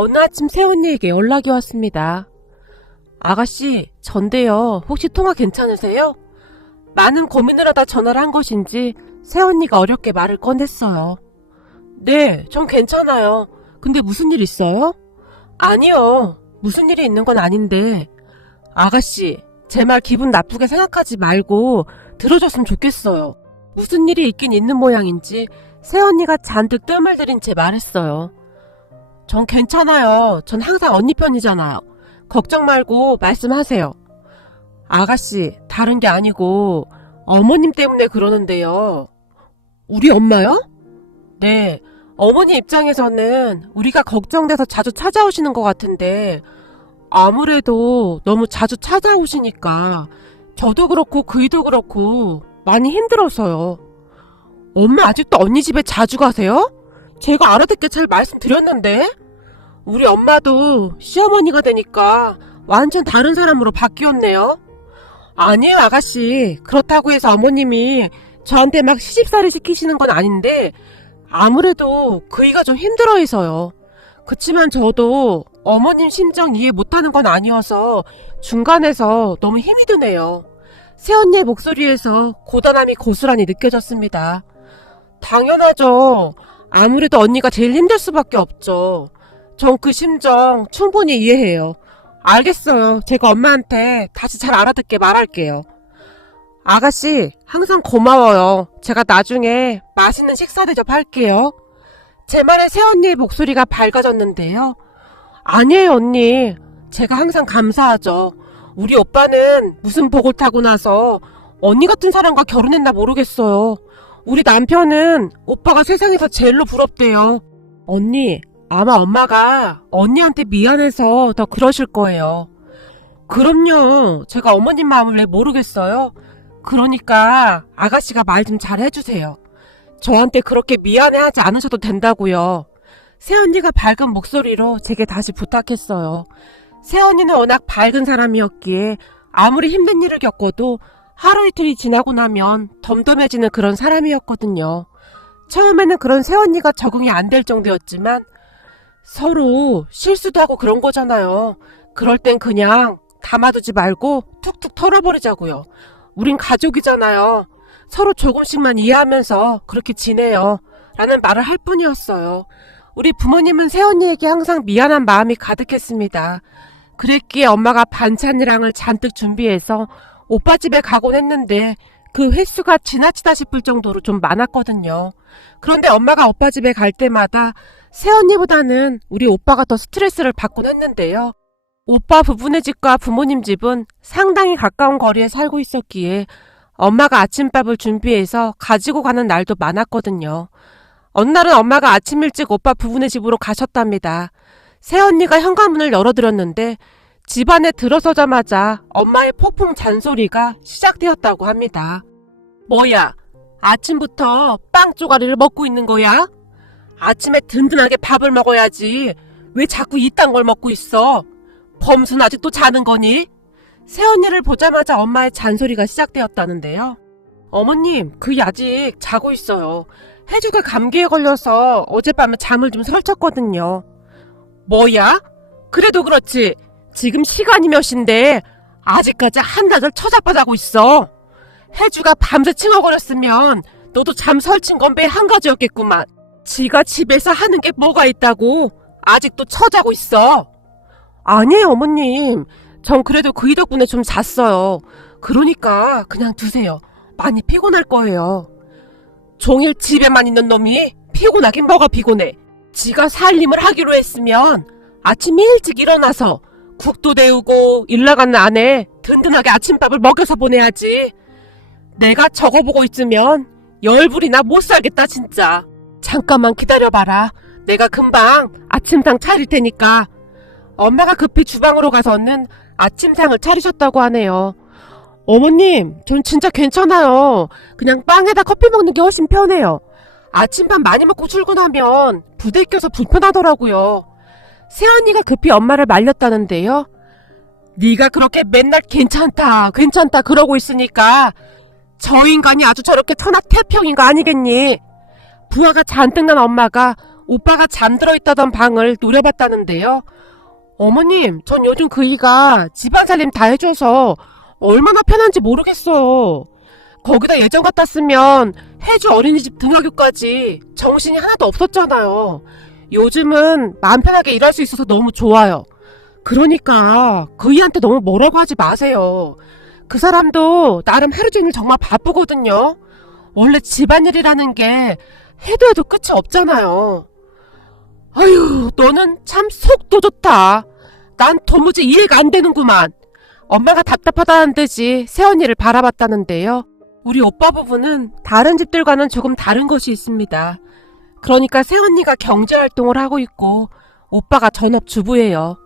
어느 아침 새언니에게 연락이 왔습니다. 아가씨, 전데요. 혹시 통화 괜찮으세요? 많은 고민을 하다 전화를 한 것인지 새언니가 어렵게 말을 꺼냈어요. 네, 전 괜찮아요. 근데 무슨 일 있어요? 아니요. 무슨 일이 있는 건 아닌데. 아가씨, 제 말 기분 나쁘게 생각하지 말고 들어줬으면 좋겠어요. 무슨 일이 있긴 있는 모양인지 새언니가 잔뜩 뜸을 들인 채 말했어요. 전 괜찮아요. 전 항상 언니 편이잖아요. 걱정 말고 말씀하세요. 아가씨, 다른 게 아니고 어머님 때문에 그러는데요. 우리 엄마요? 네, 어머니 입장에서는 우리가 걱정돼서 자주 찾아오시는 것 같은데 아무래도 너무 자주 찾아오시니까 저도 그렇고 그이도 그렇고 많이 힘들어서요. 엄마 아직도 언니 집에 자주 가세요? 제가 알아듣게 잘 말씀드렸는데? 우리 엄마도 시어머니가 되니까 완전 다른 사람으로 바뀌었네요. 아니에요, 아가씨. 그렇다고 해서 어머님이 저한테 막 시집살이 시키시는 건 아닌데 아무래도 그이가 좀 힘들어해서요. 그치만 저도 어머님 심정 이해 못하는 건 아니어서 중간에서 너무 힘이 드네요. 새언니의 목소리에서 고단함이 고스란히 느껴졌습니다. 당연하죠. 아무래도 언니가 제일 힘들 수밖에 없죠. 전 그 심정 충분히 이해해요. 알겠어요. 제가 엄마한테 다시 잘 알아듣게 말할게요. 아가씨, 항상 고마워요. 제가 나중에 맛있는 식사 대접할게요. 제 말에 새언니의 목소리가 밝아졌는데요. 아니에요, 언니. 제가 항상 감사하죠. 우리 오빠는 무슨 복을 타고 나서 언니 같은 사람과 결혼했나 모르겠어요. 우리 남편은 오빠가 세상에서 제일로 부럽대요. 언니, 아마 엄마가 언니한테 미안해서 더 그러실 거예요. 그럼요. 제가 어머님 마음을 왜 모르겠어요? 그러니까 아가씨가 말 좀 잘 해주세요. 저한테 그렇게 미안해하지 않으셔도 된다고요. 새언니가 밝은 목소리로 제게 다시 부탁했어요. 새언니는 워낙 밝은 사람이었기에 아무리 힘든 일을 겪어도 하루 이틀이 지나고 나면 덤덤해지는 그런 사람이었거든요. 처음에는 그런 새언니가 적응이 안 될 정도였지만 서로 실수도 하고 그런 거잖아요. 그럴 땐 그냥 담아두지 말고 툭툭 털어버리자고요. 우린 가족이잖아요. 서로 조금씩만 이해하면서 그렇게 지내요. 라는 말을 할 뿐이었어요. 우리 부모님은 새언니에게 항상 미안한 마음이 가득했습니다. 그랬기에 엄마가 반찬이랑을 잔뜩 준비해서 오빠 집에 가곤 했는데 그 횟수가 지나치다 싶을 정도로 좀 많았거든요. 그런데 엄마가 오빠 집에 갈 때마다 새언니보다는 우리 오빠가 더 스트레스를 받곤 했는데요. 오빠 부부네 집과 부모님 집은 상당히 가까운 거리에 살고 있었기에 엄마가 아침밥을 준비해서 가지고 가는 날도 많았거든요. 어느 날은 엄마가 아침 일찍 오빠 부부네 집으로 가셨답니다. 새언니가 현관문을 열어드렸는데 집 안에 들어서자마자 엄마의 폭풍 잔소리가 시작되었다고 합니다. 뭐야? 아침부터 빵 쪼가리를 먹고 있는 거야? 아침에 든든하게 밥을 먹어야지. 왜 자꾸 이딴 걸 먹고 있어? 범수는 아직도 자는 거니? 새언니를 보자마자 엄마의 잔소리가 시작되었다는데요. 어머님, 그이 아직 자고 있어요. 혜주가 감기에 걸려서 어젯밤에 잠을 좀 설쳤거든요. 뭐야? 그래도 그렇지. 지금 시간이 몇인데 아직까지 한낮을 처자빠자고 있어. 혜주가 밤새 칭얼거렸으면 너도 잠 설친 건 매 한 가지였겠구만. 지가 집에서 하는 게 뭐가 있다고 아직도 처자고 있어. 아니에요, 어머님. 전 그래도 그이 덕분에 좀 잤어요. 그러니까 그냥 두세요. 많이 피곤할 거예요. 종일 집에만 있는 놈이 피곤하긴 뭐가 피곤해. 지가 살림을 하기로 했으면 아침 일찍 일어나서 국도 데우고 일 나가는 아내 든든하게 아침밥을 먹여서 보내야지. 내가 저거 보고 있으면 열불이나 못 살겠다 진짜. 잠깐만 기다려봐라. 내가 금방 아침상 차릴 테니까. 엄마가 급히 주방으로 가서는 아침상을 차리셨다고 하네요. 어머님, 전 진짜 괜찮아요. 그냥 빵에다 커피 먹는 게 훨씬 편해요. 아침밥 많이 먹고 출근하면 부대 껴서 불편하더라고요. 새언니가 급히 엄마를 말렸다는데요. 네가 그렇게 맨날 괜찮다 괜찮다 그러고 있으니까 저 인간이 아주 저렇게 천하태평인 거 아니겠니? 부하가 잔뜩 난 엄마가 오빠가 잠들어 있다던 방을 노려봤다는데요. 어머님, 전 요즘 그이가 집안살림 다 해줘서 얼마나 편한지 모르겠어요. 거기다 예전 같았으면 해주 어린이집 등하교까지 정신이 하나도 없었잖아요. 요즘은 마음 편하게 일할 수 있어서 너무 좋아요. 그러니까 그이한테 너무 뭐라고 하지 마세요. 그 사람도 나름 하루 종일 정말 바쁘거든요. 원래 집안일이라는 게 해도 해도 끝이 없잖아요. 아유, 너는 참 속도 좋다. 난 도무지 이해가 안 되는구만. 엄마가 답답하다는 듯이 새언니를 바라봤다는데요. 우리 오빠 부부는 다른 집들과는 조금 다른 것이 있습니다. 그러니까 새언니가 경제활동을 하고 있고 오빠가 전업주부예요.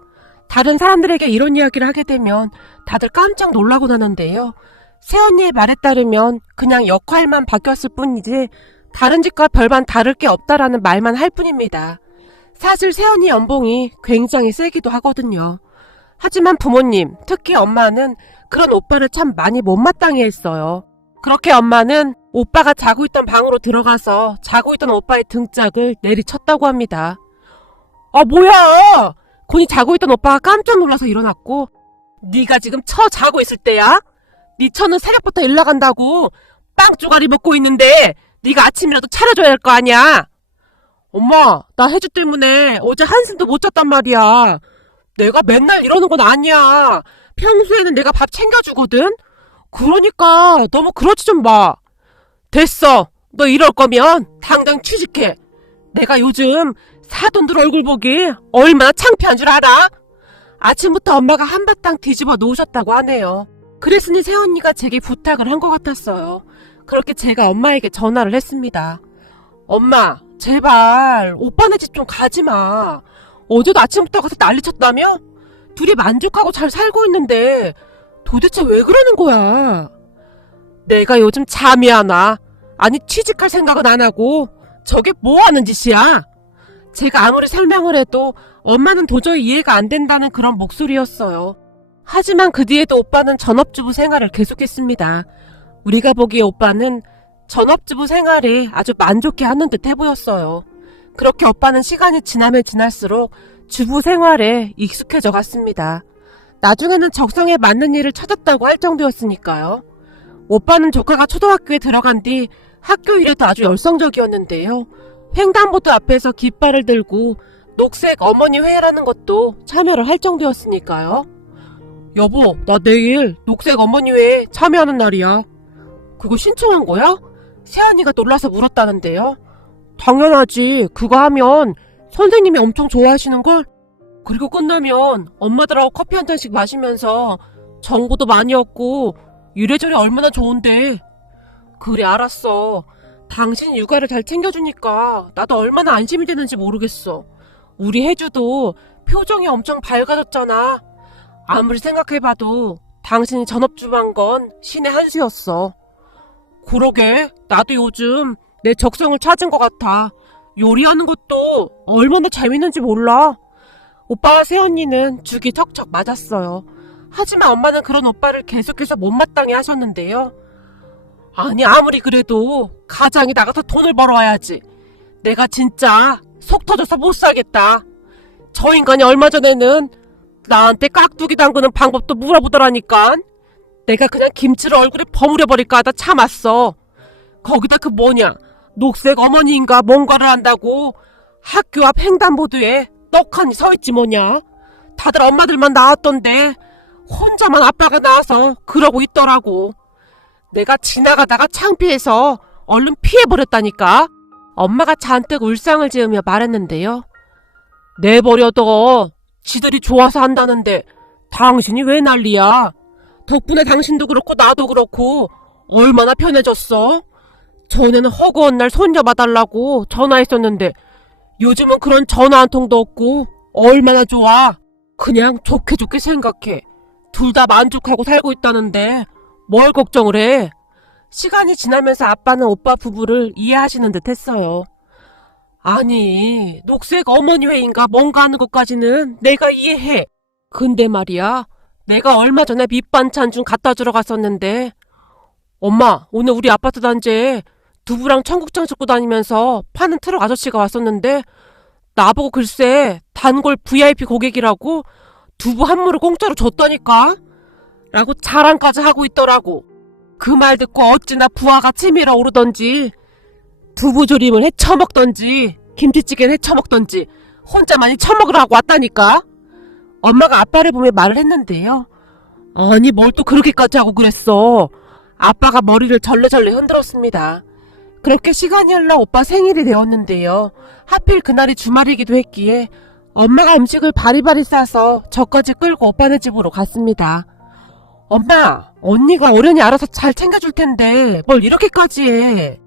다른 사람들에게 이런 이야기를 하게 되면 다들 깜짝 놀라곤 하는데요. 새언니의 말에 따르면 그냥 역할만 바뀌었을 뿐이지 다른 집과 별반 다를 게 없다라는 말만 할 뿐입니다. 사실 새언니 연봉이 굉장히 세기도 하거든요. 하지만 부모님, 특히 엄마는 그런 오빠를 참 많이 못마땅해 했어요. 그렇게 엄마는 오빠가 자고 있던 방으로 들어가서 자고 있던 오빠의 등짝을 내리쳤다고 합니다. 아, 뭐야! 곤이 자고 있던 오빠가 깜짝 놀라서 일어났고, 네가 지금 처 자고 있을 때야? 네 처는 새벽부터 일 나간다고 빵 쪼가리 먹고 있는데 네가 아침이라도 차려줘야 할 거 아니야. 엄마, 나 혜주 때문에 어제 한숨도 못 잤단 말이야. 내가 맨날 이러는 건 아니야. 평소에는 내가 밥 챙겨주거든. 그러니까 너무 그렇지 좀 마. 됐어. 너 이럴 거면 당장 취직해. 내가 요즘 사돈들 얼굴 보기 얼마나 창피한 줄 알아? 아침부터 엄마가 한바탕 뒤집어 놓으셨다고 하네요. 그랬으니 새언니가 제게 부탁을 한 것 같았어요. 그렇게 제가 엄마에게 전화를 했습니다. 엄마, 제발 오빠네 집 좀 가지마. 어제도 아침부터 가서 난리쳤다며? 둘이 만족하고 잘 살고 있는데 도대체 왜 그러는 거야? 내가 요즘 잠이 안 와. 아니, 취직할 생각은 안 하고 저게 뭐 하는 짓이야? 제가 아무리 설명을 해도 엄마는 도저히 이해가 안 된다는 그런 목소리였어요. 하지만 그 뒤에도 오빠는 전업주부 생활을 계속했습니다. 우리가 보기에 오빠는 전업주부 생활에 아주 만족해하는 듯 해보였어요. 그렇게 오빠는 시간이 지나면 지날수록 주부 생활에 익숙해져 갔습니다. 나중에는 적성에 맞는 일을 찾았다고 할 정도였으니까요. 오빠는 조카가 초등학교에 들어간 뒤 학교 일에도 아주 열성적이었는데요. 횡단보도 앞에서 깃발을 들고 녹색 어머니 회의라는 것도 참여를 할 정도였으니까요. 여보, 나 내일 녹색 어머니 회의에 참여하는 날이야. 그거 신청한 거야? 새언니가 놀라서 물었다는데요. 당연하지. 그거 하면 선생님이 엄청 좋아하시는걸? 그리고 끝나면 엄마들하고 커피 한 잔씩 마시면서 정보도 많이 얻고 이래저래 얼마나 좋은데. 그래, 알았어. 당신 육아를 잘 챙겨주니까 나도 얼마나 안심이 되는지 모르겠어. 우리 혜주도 표정이 엄청 밝아졌잖아. 아무리 생각해봐도 당신이 전업주부한 건 신의 한 수였어. 그러게, 나도 요즘 내 적성을 찾은 것 같아. 요리하는 것도 얼마나 재밌는지 몰라. 오빠와 새언니는 죽이 척척 맞았어요. 하지만 엄마는 그런 오빠를 계속해서 못마땅해 하셨는데요. 아니, 아무리 그래도 가장이 나가서 돈을 벌어와야지. 내가 진짜 속 터져서 못 살겠다. 저 인간이 얼마 전에는 나한테 깍두기 담그는 방법도 물어보더라니까. 내가 그냥 김치를 얼굴에 버무려버릴까 하다 참았어. 거기다 그 뭐냐, 녹색 어머니인가 뭔가를 한다고 학교 앞 횡단보도에 떡하니 서있지 뭐냐. 다들 엄마들만 나왔던데 혼자만 아빠가 나와서 그러고 있더라고. 내가 지나가다가 창피해서 얼른 피해버렸다니까. 엄마가 잔뜩 울상을 지으며 말했는데요. 내버려둬. 지들이 좋아서 한다는데 당신이 왜 난리야. 덕분에 당신도 그렇고 나도 그렇고 얼마나 편해졌어. 전에는 허구한 날 손녀 봐달라고 전화했었는데 요즘은 그런 전화 한 통도 없고 얼마나 좋아. 그냥 좋게 좋게 생각해. 둘 다 만족하고 살고 있다는데 뭘 걱정을 해. 시간이 지나면서 아빠는 오빠 부부를 이해하시는 듯 했어요. 아니, 녹색 어머니 회인가 뭔가 하는 것까지는 내가 이해해. 근데 말이야, 내가 얼마 전에 밑반찬 좀 갖다 주러 갔었는데 엄마, 오늘 우리 아파트 단지에 두부랑 청국장 싣고 다니면서 파는 트럭 아저씨가 왔었는데 나보고 글쎄 단골 VIP 고객이라고 두부 한 무를 공짜로 줬다니까? 라고 자랑까지 하고 있더라고. 그 말 듣고 어찌나 부하가 치밀어 오르던지 두부조림을 해쳐먹던지 김치찌개를 해쳐먹던지 혼자 많이 처먹으라고 왔다니까? 엄마가 아빠를 보며 말을 했는데요. 아니 뭘 또 그렇게까지 하고 그랬어. 아빠가 머리를 절레절레 흔들었습니다. 그렇게 시간이 흘러 오빠 생일이 되었는데요. 하필 그날이 주말이기도 했기에 엄마가 음식을 바리바리 싸서 저까지 끌고 오빠네 집으로 갔습니다. 엄마, 언니가 어련히 알아서 잘 챙겨줄 텐데 뭘 이렇게까지 해.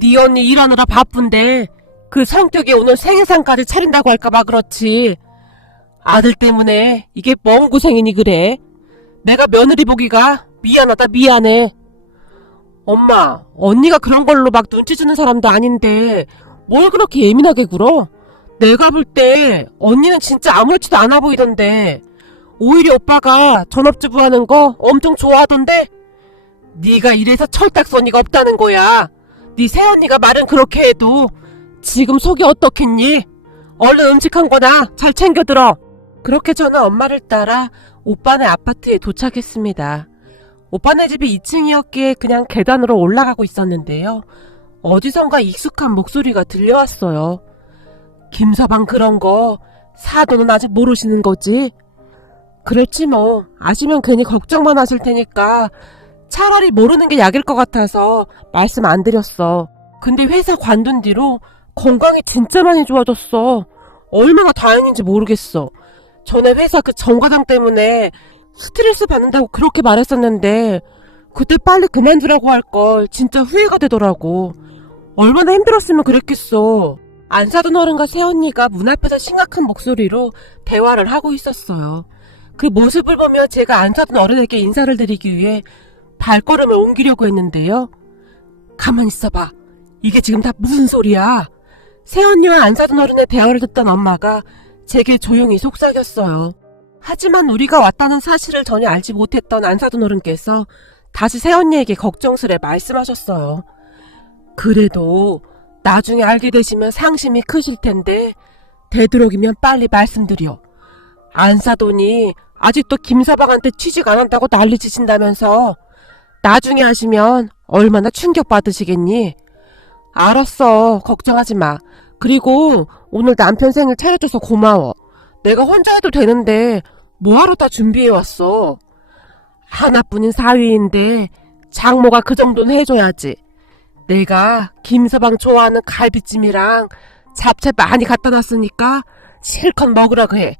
네 언니 일하느라 바쁜데 그 성격에 오늘 생일상까지 차린다고 할까봐 그렇지. 아들 때문에 이게 뭔 고생이니 그래. 내가 며느리 보기가 미안하다 미안해. 엄마, 언니가 그런 걸로 막 눈치 주는 사람도 아닌데 뭘 그렇게 예민하게 굴어? 내가 볼 때 언니는 진짜 아무렇지도 않아 보이던데 오히려 오빠가 전업주부 하는 거 엄청 좋아하던데? 네가 이래서 철딱서니가 없다는 거야. 네 새언니가 말은 그렇게 해도 지금 속이 어떻겠니? 얼른 음식 한 거나 잘 챙겨 들어. 그렇게 저는 엄마를 따라 오빠네 아파트에 도착했습니다. 오빠네 집이 2층이었기에 그냥 계단으로 올라가고 있었는데요. 어디선가 익숙한 목소리가 들려왔어요. 김서방 그런 거 사도는 아직 모르시는 거지? 그렇지 뭐. 아시면 괜히 걱정만 하실 테니까 차라리 모르는 게 약일 것 같아서 말씀 안 드렸어. 근데 회사 관둔 뒤로 건강이 진짜 많이 좋아졌어. 얼마나 다행인지 모르겠어. 전에 회사 그 정과장 때문에 스트레스 받는다고 그렇게 말했었는데 그때 빨리 그만두라고 할 걸 진짜 후회가 되더라고. 얼마나 힘들었으면 그랬겠어. 안 사돈 어른과 새언니가 문 앞에서 심각한 목소리로 대화를 하고 있었어요. 그 모습을 보며 제가 안 사돈 어른에게 인사를 드리기 위해 발걸음을 옮기려고 했는데요. 가만히 있어봐. 이게 지금 다 무슨 소리야. 새언니와 안 사돈 어른의 대화를 듣던 엄마가 제게 조용히 속삭였어요. 하지만 우리가 왔다는 사실을 전혀 알지 못했던 안 사돈 어른께서 다시 새언니에게 걱정스레 말씀하셨어요. 그래도 나중에 알게 되시면 상심이 크실 텐데 되도록이면 빨리 말씀드려. 안 사돈이 아직도 김서방한테 취직 안 한다고 난리치신다면서 나중에 하시면 얼마나 충격받으시겠니? 알았어. 걱정하지 마. 그리고 오늘 남편 생일 차려줘서 고마워. 내가 혼자 해도 되는데 뭐하러 다 준비해왔어. 하나뿐인 사위인데 장모가 그 정도는 해줘야지. 내가 김서방 좋아하는 갈비찜이랑 잡채 많이 갖다 놨으니까 실컷 먹으라고 해.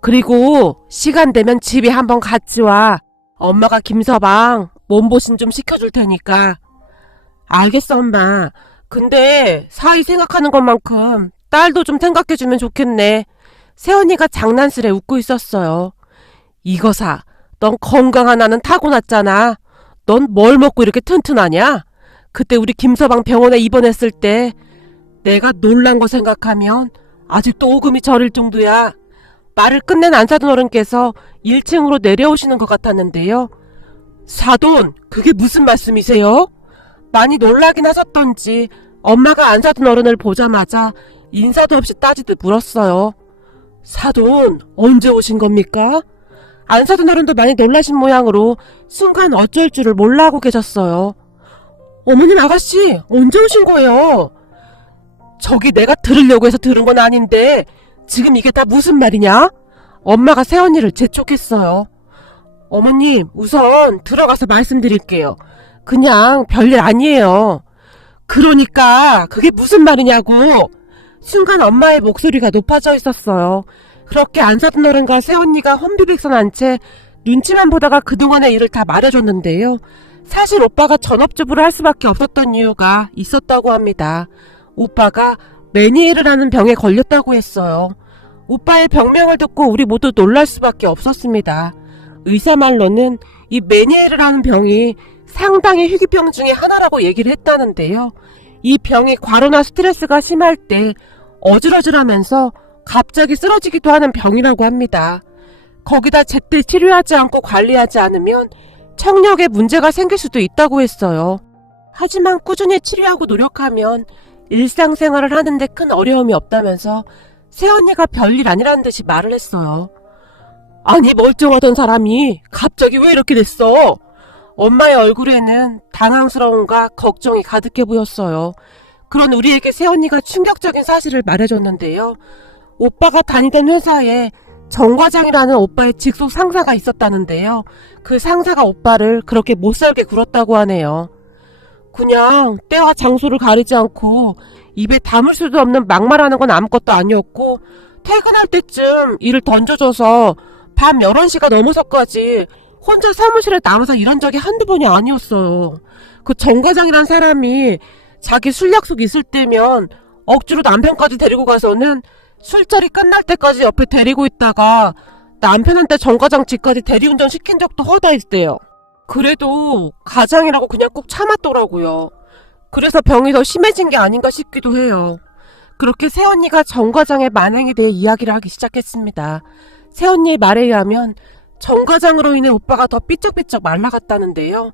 그리고 시간 되면 집에 한번 같이 와. 엄마가 김서방 몸보신 좀 시켜줄 테니까. 알겠어 엄마. 근데 사위 생각하는 것만큼 딸도 좀 생각해주면 좋겠네. 새언니가 장난스레 웃고 있었어요. 이거사, 넌 건강한 아는 타고났잖아. 넌 뭘 먹고 이렇게 튼튼하냐? 그때 우리 김서방 병원에 입원했을 때 내가 놀란 거 생각하면 아직도 오금이 저릴 정도야. 말을 끝낸 안사돈 어른께서 1층으로 내려오시는 것 같았는데요. 사돈, 그게 무슨 말씀이세요? 많이 놀라긴 하셨던지 엄마가 안사돈 어른을 보자마자 인사도 없이 따지듯 물었어요. 사돈, 언제 오신 겁니까? 안사돈 어른도 많이 놀라신 모양으로 순간 어쩔 줄을 몰라 하고 계셨어요. 어머님 아가씨, 언제 오신 거예요? 저기 내가 들으려고 해서 들은 건 아닌데 지금 이게 다 무슨 말이냐? 엄마가 새언니를 재촉했어요. 어머님, 우선 들어가서 말씀드릴게요. 그냥 별일 아니에요. 그러니까 그게 무슨 말이냐고. 순간 엄마의 목소리가 높아져 있었어요. 그렇게 안사돈 어른과 새언니가 혼비백산한 채 눈치만 보다가 그동안의 일을 다 말해줬는데요. 사실 오빠가 전업주부를 할 수밖에 없었던 이유가 있었다고 합니다. 오빠가 메니에르라는 병에 걸렸다고 했어요. 오빠의 병명을 듣고 우리 모두 놀랄 수밖에 없었습니다. 의사 말로는 이 메니에르라는 병이 상당히 희귀병 중에 하나라고 얘기를 했다는데요. 이 병이 과로나 스트레스가 심할 때 어질어질하면서 갑자기 쓰러지기도 하는 병이라고 합니다. 거기다 제때 치료하지 않고 관리하지 않으면 청력에 문제가 생길 수도 있다고 했어요. 하지만 꾸준히 치료하고 노력하면 일상생활을 하는데 큰 어려움이 없다면서 새언니가 별일 아니라는 듯이 말을 했어요. 아니, 멀쩡하던 사람이 갑자기 왜 이렇게 됐어? 엄마의 얼굴에는 당황스러움과 걱정이 가득해 보였어요. 그런 우리에게 새언니가 충격적인 사실을 말해줬는데요. 오빠가 다니던 회사에 정 과장이라는 오빠의 직속 상사가 있었다는데요. 그 상사가 오빠를 그렇게 못살게 굴었다고 하네요. 그냥 때와 장소를 가리지 않고 입에 담을 수도 없는 막말하는 건 아무것도 아니었고, 퇴근할 때쯤 일을 던져줘서 밤 11시가 넘어서까지 혼자 사무실에 남아서 일한 적이 한두 번이 아니었어요. 그 정 과장이란 사람이 자기 술 약속 있을 때면 억지로 남편까지 데리고 가서는 술자리 끝날 때까지 옆에 데리고 있다가 남편한테 정 과장 집까지 대리운전 시킨 적도 허다했대요. 그래도 가장이라고 그냥 꼭 참았더라고요. 그래서 병이 더 심해진 게 아닌가 싶기도 해요. 그렇게 새언니가 정 과장의 만행에 대해 이야기를 하기 시작했습니다. 새언니의 말에 의하면 정 과장으로 인해 오빠가 더 삐쩍삐쩍 말라갔다는데요.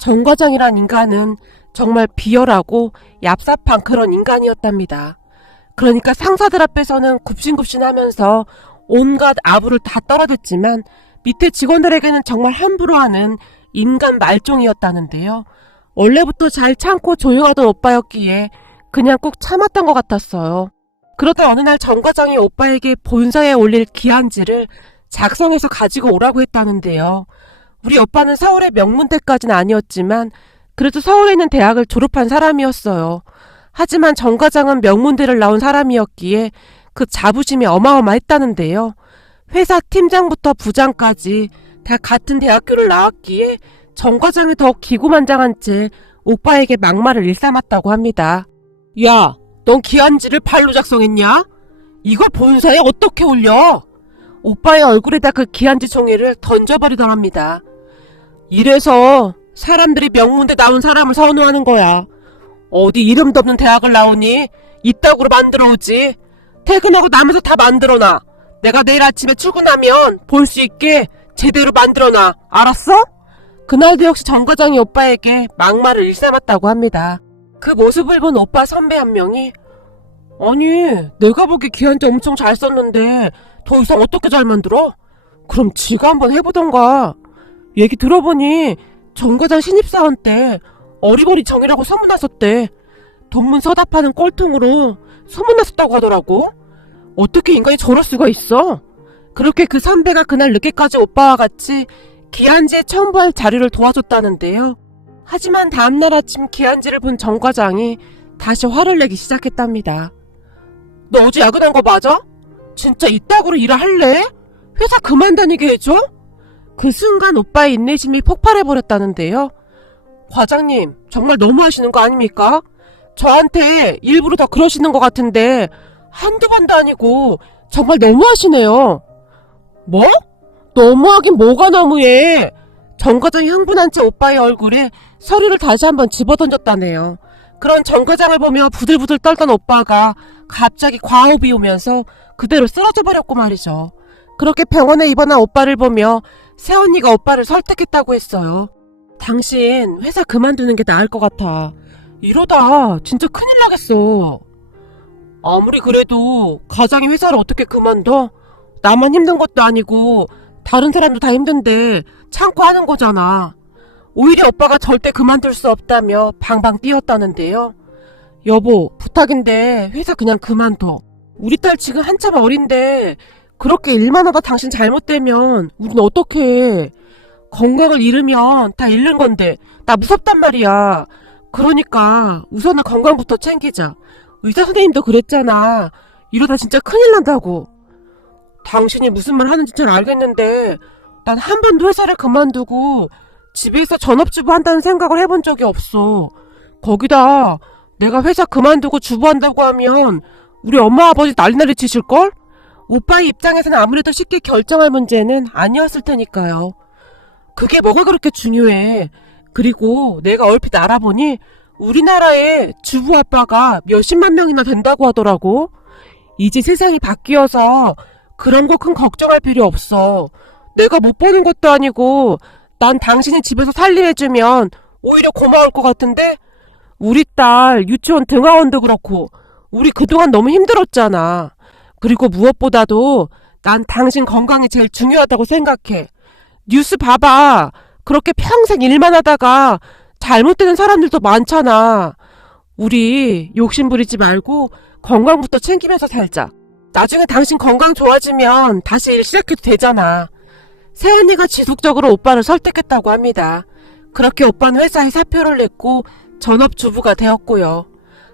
정 과장이란 인간은 정말 비열하고 얍삽한 그런 인간이었답니다. 그러니까 상사들 앞에서는 굽신굽신하면서 온갖 아부를 다 떨어댔지만 밑에 직원들에게는 정말 함부로 하는 인간 말종이었다는데요. 원래부터 잘 참고 조용하던 오빠였기에 그냥 꼭 참았던 것 같았어요. 그러다 어느 날 정 과장이 오빠에게 본사에 올릴 기한지를 작성해서 가지고 오라고 했다는데요. 우리 오빠는 서울의 명문대까지는 아니었지만 그래도 서울에 있는 대학을 졸업한 사람이었어요. 하지만 정 과장은 명문대를 나온 사람이었기에 그 자부심이 어마어마했다는데요. 회사 팀장부터 부장까지 다 같은 대학교를 나왔기에 정 과장이 더욱 기고만장한 채 오빠에게 막말을 일삼았다고 합니다. 야, 넌 기한지를 발로 작성했냐? 이걸 본사에 어떻게 올려? 오빠의 얼굴에다 그 기한지 종이를 던져버리더랍니다. 이래서 사람들이 명문대 나온 사람을 선호하는 거야. 어디 이름도 없는 대학을 나오니 이따구로 만들어 오지. 퇴근하고 남에서 다 만들어놔. 내가 내일 아침에 출근하면 볼 수 있게 제대로 만들어놔. 알았어? 그날도 역시 정 과장이 오빠에게 막말을 일삼았다고 합니다. 그 모습을 본 오빠 선배 한 명이 아니, 내가 보기 기한지 엄청 잘 썼는데 더 이상 어떻게 잘 만들어? 그럼 지가 한번 해보던가. 얘기 들어보니 정 과장 신입사원 때 어리버리 정이라고 소문났었대. 돈문 서답하는 꼴통으로 소문났었다고 하더라고. 어떻게 인간이 저럴 수가 있어? 그렇게 그 선배가 그날 늦게까지 오빠와 같이 기한지에 첨부할 자료를 도와줬다는데요. 하지만 다음날 아침 기한지를 본 정 과장이 다시 화를 내기 시작했답니다. 너 어제 야근한 거 맞아? 진짜 이따구로 일을 할래? 회사 그만 다니게 해줘? 그 순간 오빠의 인내심이 폭발해버렸다는데요. 과장님, 정말 너무하시는 거 아닙니까? 저한테 일부러 더 그러시는 것 같은데 한두 번도 아니고 정말 너무하시네요. 뭐? 너무하긴 뭐가 너무해. 정 과장이 흥분한 채 오빠의 얼굴에 서류를 다시 한번 집어던졌다네요. 그런 정 과장을 보며 부들부들 떨던 오빠가 갑자기 과호흡이 오면서 그대로 쓰러져 버렸고 말이죠. 그렇게 병원에 입원한 오빠를 보며 새언니가 오빠를 설득했다고 했어요. 당신 회사 그만두는 게 나을 것 같아. 이러다 진짜 큰일 나겠어. 아무리 그래도 가장이 회사를 어떻게 그만둬? 나만 힘든 것도 아니고 다른 사람도 다 힘든데 참고 하는 거잖아. 오히려 오빠가 절대 그만둘 수 없다며 방방 뛰었다는데요. 여보, 부탁인데 회사 그냥 그만둬. 우리 딸 지금 한참 어린데 그렇게 일만 하다 당신 잘못되면 우린 어떡해. 건강을 잃으면 다 잃는 건데 나 무섭단 말이야. 그러니까 우선은 건강부터 챙기자. 의사 선생님도 그랬잖아. 이러다 진짜 큰일 난다고. 당신이 무슨 말 하는지 잘 알겠는데 난 한 번도 회사를 그만두고 집에서 전업주부 한다는 생각을 해본 적이 없어. 거기다 내가 회사 그만두고 주부한다고 하면 우리 엄마 아버지 난리난리 치실걸? 오빠의 입장에서는 아무래도 쉽게 결정할 문제는 아니었을 테니까요. 그게 뭐가 그렇게 중요해. 그리고 내가 얼핏 알아보니 우리나라에 주부 아빠가 몇십만 명이나 된다고 하더라고. 이제 세상이 바뀌어서 그런 거 큰 걱정할 필요 없어. 내가 못 보는 것도 아니고 난 당신이 집에서 살림해주면 오히려 고마울 것 같은데? 우리 딸 유치원 등하원도 그렇고 우리 그동안 너무 힘들었잖아. 그리고 무엇보다도 난 당신 건강이 제일 중요하다고 생각해. 뉴스 봐봐. 그렇게 평생 일만 하다가 잘못되는 사람들도 많잖아. 우리 욕심 부리지 말고 건강부터 챙기면서 살자. 나중에 당신 건강 좋아지면 다시 일 시작해도 되잖아. 새언니가 지속적으로 오빠를 설득했다고 합니다. 그렇게 오빠는 회사에 사표를 냈고 전업주부가 되었고요.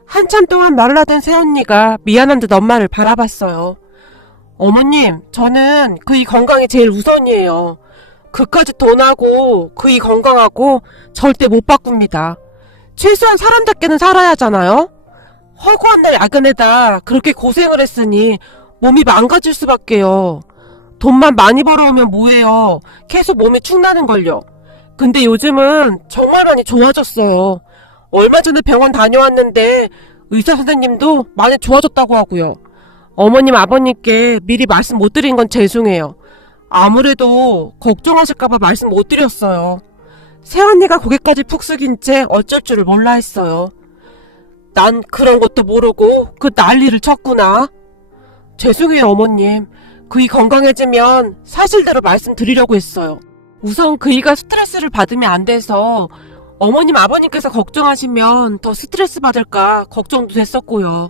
한참 동안 말을 하던 새언니가 미안한 듯 엄마를 바라봤어요. 어머님, 저는 그이 건강이 제일 우선이에요. 그까짓 돈하고 그이 건강하고 절대 못 바꿉니다. 최소한 사람답게는 살아야 하잖아요? 허구한 날 야근에다 그렇게 고생을 했으니 몸이 망가질 수밖에요. 돈만 많이 벌어오면 뭐해요. 계속 몸이 축나는걸요. 근데 요즘은 정말 많이 좋아졌어요. 얼마 전에 병원 다녀왔는데 의사 선생님도 많이 좋아졌다고 하고요. 어머님 아버님께 미리 말씀 못 드린 건 죄송해요. 아무래도 걱정하실까봐 말씀 못 드렸어요. 새언니가 고개까지 푹 숙인 채 어쩔 줄을 몰라 했어요. 난 그런 것도 모르고 그 난리를 쳤구나. 죄송해요 어머님. 그이 건강해지면 사실대로 말씀드리려고 했어요. 우선 그이가 스트레스를 받으면 안 돼서 어머님 아버님께서 걱정하시면 더 스트레스 받을까 걱정도 됐었고요.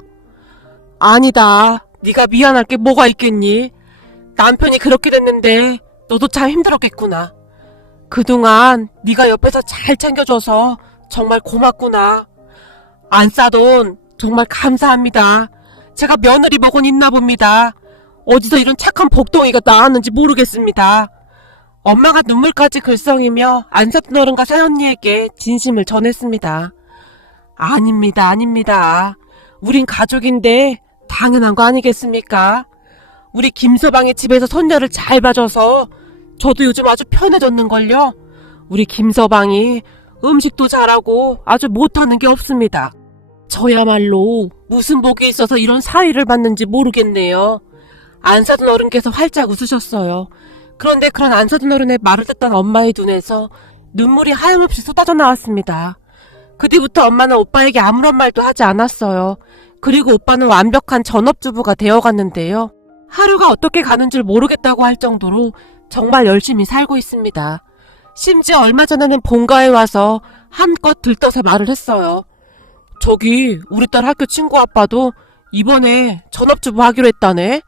아니다. 네가 미안할 게 뭐가 있겠니? 남편이 그렇게 됐는데 너도 참 힘들었겠구나. 그동안 네가 옆에서 잘 챙겨줘서 정말 고맙구나. 안 싸돈 정말 감사합니다. 제가 며느리 복은 있나 봅니다. 어디서 이런 착한 복덩이가 나왔는지 모르겠습니다. 엄마가 눈물까지 글썽이며 안 사돈 어른과 새언니에게 진심을 전했습니다. 아닙니다. 우린 가족인데 당연한 거 아니겠습니까? 우리 김서방의 집에서 손녀를 잘 봐줘서 저도 요즘 아주 편해졌는걸요. 우리 김서방이 음식도 잘하고 아주 못하는 게 없습니다. 저야말로 무슨 복이 있어서 이런 사위를 받는지 모르겠네요. 안사돈 어른께서 활짝 웃으셨어요. 그런데 그런 안사돈 어른의 말을 듣던 엄마의 눈에서 눈물이 하염없이 쏟아져 나왔습니다. 그 뒤부터 엄마는 오빠에게 아무런 말도 하지 않았어요. 그리고 오빠는 완벽한 전업주부가 되어갔는데요. 하루가 어떻게 가는 줄 모르겠다고 할 정도로 정말 열심히 살고 있습니다. 심지어 얼마 전에는 본가에 와서 한껏 들떠서 말을 했어요. 저기 우리 딸 학교 친구 아빠도 이번에 전업주부 하기로 했다네.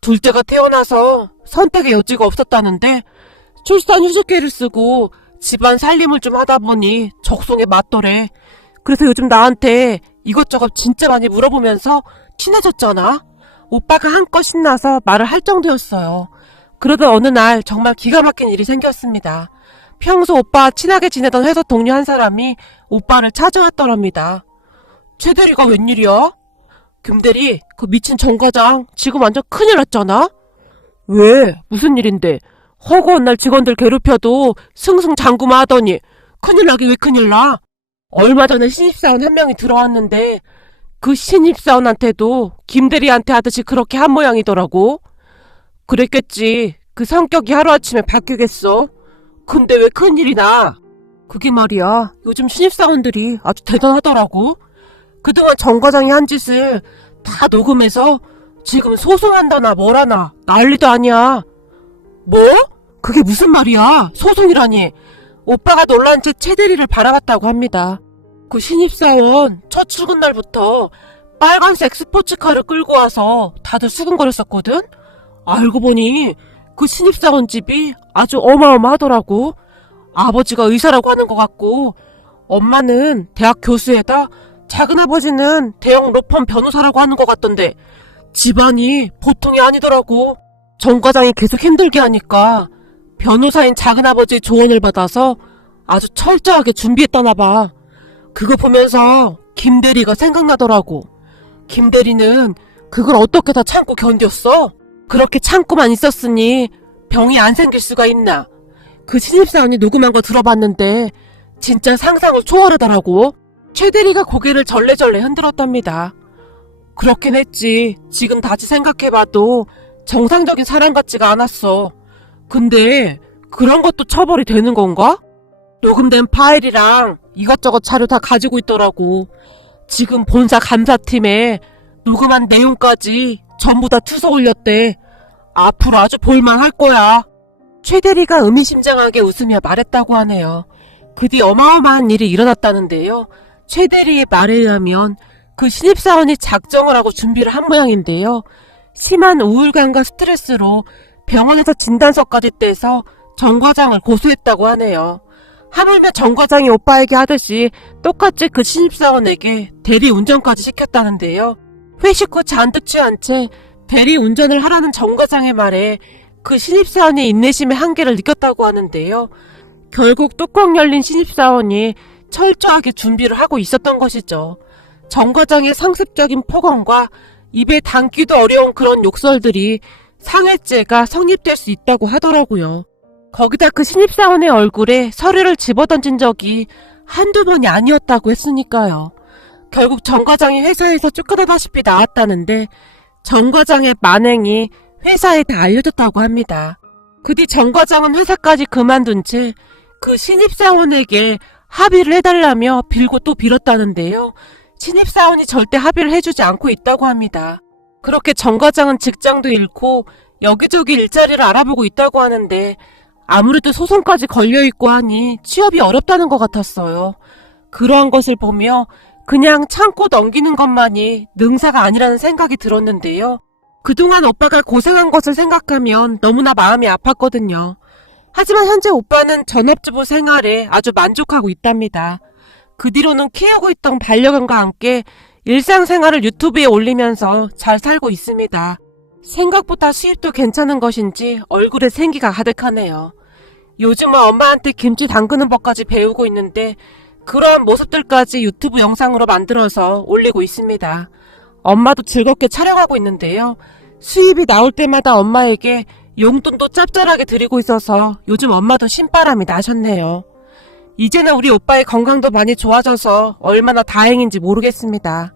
둘째가 태어나서 선택의 여지가 없었다는데 출산 휴직계를 쓰고 집안 살림을 좀 하다 보니 적성에 맞더래. 그래서 요즘 나한테 이것저것 진짜 많이 물어보면서 친해졌잖아. 오빠가 한껏 신나서 말을 할 정도였어요. 그러던 어느 날 정말 기가 막힌 일이 생겼습니다. 평소 오빠와 친하게 지내던 회사 동료 한 사람이 오빠를 찾아왔더랍니다. 최 대리가 웬일이야? 김대리, 그 미친 정 과장 지금 완전 큰일 났잖아? 왜? 무슨 일인데? 허구한 날 직원들 괴롭혀도 승승장구만 하더니 큰일 나긴 왜 큰일 나? 얼마 전에 신입사원 한 명이 들어왔는데 그 신입사원한테도 김대리한테 하듯이 그렇게 한 모양이더라고. 그랬겠지. 그 성격이 하루아침에 바뀌겠어? 근데 왜 큰일이 나? 그게 말이야. 요즘 신입사원들이 아주 대단하더라고. 그동안 정 과장이 한 짓을 다 녹음해서 지금 소송한다나 뭐라나 난리도 아니야. 뭐? 그게 무슨 말이야? 소송이라니. 오빠가 놀란 채 최 대리를 바라봤다고 합니다. 그 신입사원 첫 출근 날부터 빨간색 스포츠카를 끌고 와서 다들 수근거렸었거든? 알고 보니 그 신입사원 집이 아주 어마어마하더라고. 아버지가 의사라고 하는 것 같고 엄마는 대학 교수에다 작은아버지는 대형 로펌 변호사라고 하는 것 같던데 집안이 보통이 아니더라고. 정 과장이 계속 힘들게 하니까 변호사인 작은아버지의 조언을 받아서 아주 철저하게 준비했다나 봐. 그거 보면서 김대리가 생각나더라고. 김대리는 그걸 어떻게 다 참고 견뎠어? 그렇게 참고만 있었으니 병이 안 생길 수가 있나. 그 신입사원이 녹음한 거 들어봤는데 진짜 상상을 초월하더라고. 최 대리가 고개를 절레절레 흔들었답니다. 그렇긴 했지. 지금 다시 생각해봐도 정상적인 사람 같지가 않았어. 근데 그런 것도 처벌이 되는 건가? 녹음된 파일이랑 이것저것 자료 다 가지고 있더라고. 지금 본사 감사팀에 녹음한 내용까지 전부 다 투서 올렸대. 앞으로 아주 볼만할 거야. 최 대리가 의미심장하게 웃으며 말했다고 하네요. 그 뒤 어마어마한 일이 일어났다는데요. 최 대리의 말에 의하면 그 신입사원이 작정을 하고 준비를 한 모양인데요. 심한 우울감과 스트레스로 병원에서 진단서까지 떼서 정 과장을 고소했다고 하네요. 하물며 정 과장이 오빠에게 하듯이 똑같이 그 신입사원에게 대리 운전까지 시켰다는데요. 회식 후 잔뜩 취한 채 대리 운전을 하라는 정 과장의 말에 그 신입사원이 인내심의 한계를 느꼈다고 하는데요. 결국 뚜껑 열린 신입사원이 철저하게 준비를 하고 있었던 것이죠. 정 과장의 상습적인 폭언과 입에 담기도 어려운 그런 욕설들이 상해죄가 성립될 수 있다고 하더라고요. 거기다 그 신입사원의 얼굴에 서류를 집어던진 적이 한두 번이 아니었다고 했으니까요. 결국 정 과장이 회사에서 쫓겨나다시피 나왔다는데 정 과장의 만행이 회사에 다 알려졌다고 합니다. 그 뒤 정 과장은 회사까지 그만둔 채 그 신입사원에게 합의를 해달라며 빌고 또 빌었다는데요. 신입사원이 절대 합의를 해주지 않고 있다고 합니다. 그렇게 정 과장은 직장도 잃고 여기저기 일자리를 알아보고 있다고 하는데 아무래도 소송까지 걸려있고 하니 취업이 어렵다는 것 같았어요. 그러한 것을 보며 그냥 참고 넘기는 것만이 능사가 아니라는 생각이 들었는데요. 그동안 오빠가 고생한 것을 생각하면 너무나 마음이 아팠거든요. 하지만 현재 오빠는 전업주부 생활에 아주 만족하고 있답니다. 그 뒤로는 키우고 있던 반려견과 함께 일상생활을 유튜브에 올리면서 잘 살고 있습니다. 생각보다 수입도 괜찮은 것인지 얼굴에 생기가 가득하네요. 요즘은 엄마한테 김치 담그는 법까지 배우고 있는데 그러한 모습들까지 유튜브 영상으로 만들어서 올리고 있습니다. 엄마도 즐겁게 촬영하고 있는데요. 수입이 나올 때마다 엄마에게 용돈도 짭짤하게 드리고 있어서 요즘 엄마도 신바람이 나셨네요. 이제는 우리 오빠의 건강도 많이 좋아져서 얼마나 다행인지 모르겠습니다.